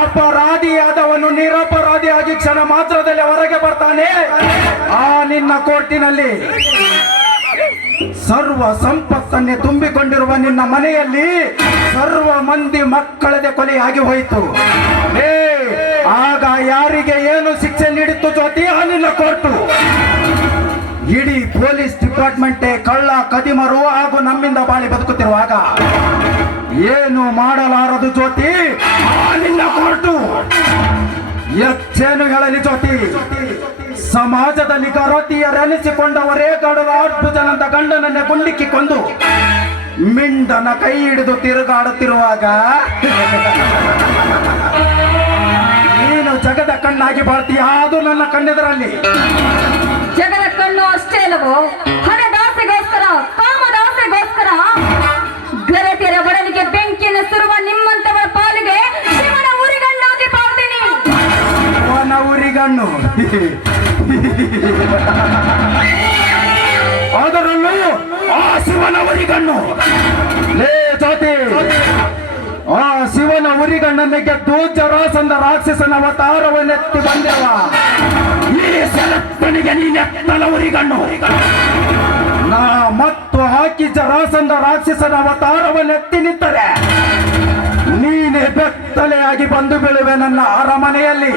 ಅಪರಾಧಿಯಾದವನು ನಿರಪರಾಧಿಯಾಗಿ ಕ್ಷಣ ಮಾತ್ರದಲ್ಲಿ ಹೊರಗೆ ಬರ್ತಾನೆ. ಆ ನಿನ್ನ ಕೋರ್ಟಿನಲ್ಲಿ ಸರ್ವ ಸಂಪತ್ತನ್ನೇ ತುಂಬಿಕೊಂಡಿರುವ ನಿನ್ನ ಮನೆಯಲ್ಲಿ ಸರ್ವ ಮಂದಿ ಮಕ್ಕಳದೇ ಕೊಲೆಯಾಗಿ ಹೋಯಿತು. ಏ, ಆಗ ಯಾರಿಗೆ ಏನು ಶಿಕ್ಷೆ ನೀಡಿತ್ತು ಜೊತೆ ಆ ನಿನ್ನ ಕೋರ್ಟು. ಇಡೀ ಪೊಲೀಸ್ ಡಿಪಾರ್ಟ್ಮೆಂಟೇ ಕಳ್ಳ, ಕದಿಮರು ಹಾಗೂ ನಮ್ಮಿಂದ ಬಾಳಿ ಬದುಕುತ್ತಿರುವಾಗ ಏನು ಮಾಡಲಾರದು ಜ್ಯೋತಿ? ನಿನ್ನ ಕೋರ್ಟು ಎಚ್ಚೇನು ಹೇಳಲಿ ಜ್ಯೋತಿ. ಸಮಾಜದಲ್ಲಿ ಕರೋತಿಯರೆನಿಸಿಕೊಂಡವರೇ ಗಡದ ಆಟು ಜನದ ಗಂಡನನ್ನೇ ಗುಂಡಿಕ್ಕಿ ಕೊಂದು ಮಿಂಡನ ಕೈ ಹಿಡಿದು ತಿರುಗಾಡುತ್ತಿರುವಾಗ, ನೀನು ಜಗದ ಕಣ್ಣಾಗಿ ಬಾಳ್ತೀಯ? ಅದು ನನ್ನ ಕಣ್ಣೆದರಲ್ಲಿ. ಉರಿಗಣ್ಣು ಅದರಲ್ಲೂ ಆ ಶಿವನ ಉರಿಗಣ್ಣು ಲೇ ಜ್ಯೋತಿ, ಆ ಶಿವನ ಉರಿಗಣ್ಣನ್ನು ಗೆದ್ದು ಜರಾಸಂದ ರಾಕ್ಷಸನ ಅವತಾರವನ್ನೆತ್ತಿ ಬಂದೆವ. ಈ ಶರತ್ತನಿಗೆ ನೀನೆತ್ತಲ ಉರಿಗಣ್ಣು ನಾ ಮತ್ತು ಹಾಕಿ ಜರಾಸಂದ ರಾಕ್ಷಸನ ಅವತಾರವನ್ನೆತ್ತಿ ನಿಂತರೆ. ನೀನೆ ಬೆತ್ತಲೆಯಾಗಿ ಬಂದು ಬೀಳುವೆ ನನ್ನ ಅರಮನೆಯಲ್ಲಿ.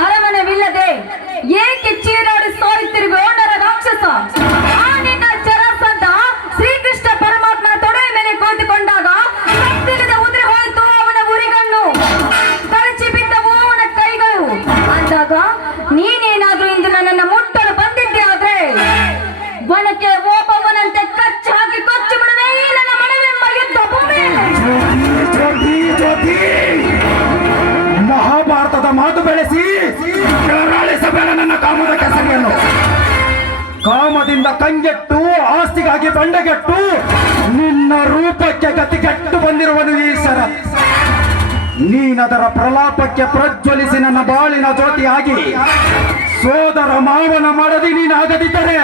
ಅರಮನೆವಿಲ್ಲದೆ ಏಕೆ ಚೀರಾಡಿ ಸಾಯುತ್ತಿರುವೆ ಓಣರ ರಾಕ್ಷಸ? ಆ ನಿನ್ನ ಜರಾಸಂಧ ಶ್ರೀಕೃಷ್ಣ ಪರಮಾತ್ಮನ ತೊಡೆಯ ಮೇಲೆ ಕೂತುಕೊಂಡಾಗ ಕತ್ತಿಲಿದ ಉದುರಿ ಹೋಯಿತು ಅವನ ಉರಿಗಣ್ಣು. ಕಳಚಿ ಬಿದ್ದವು ಅವನ ಕೈಗಳು. ಅಂದಾಗ ನೀನೇನಾದ್ರೂ ಕಾಮದಿಂದ ಕಂಗೆಟ್ಟು ಆಸ್ತಿಗಾಗಿ ಬಂಡೆಗೆಟ್ಟು, ನಿನ್ನ ರೂಪಕ್ಕೆ ಗತಿಗೆಟ್ಟು ಬಂದಿರುವನು ಸರ ನೀನದರ ಪ್ರಲಾಪಕ್ಕೆ ಪ್ರಜ್ವಲಿಸಿ ನನ್ನ ಬಾಳಿನ ಜ್ಯೋತಿಯಾಗಿ, ಸೋದರ ಮಾವನ ಮಾಡದಿ ನೀನಾಗದಿದ್ದರೆ,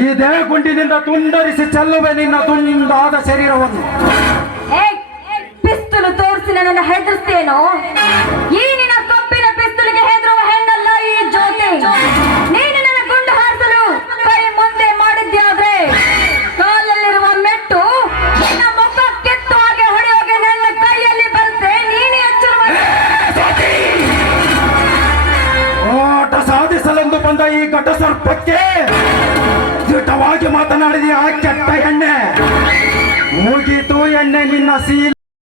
ಈ ದೇಹಗುಂಡಿನಿಂದ ತುಂಡರಿಸಿ ಚೆಲ್ಲುವೆ ನಿನ್ನ ತುಂಡಾದ ಶರೀರವನ್ನು. ತೋರಿಸಿ ನನ್ನನ್ನು ಹೆದರ್ಸ್ತೇನೋ ಬಂದ ಈ ಘಟ ಸರ್ಪಕ್ಕೆ ದಿಟವಾಗಿ ಮಾತನಾಡಿದ ಆ ಕೆಟ್ಟ ಎಣ್ಣೆ ಮುಗಿತು ಎಣ್ಣೆ ನಿನ್ನ ಸೀಲ್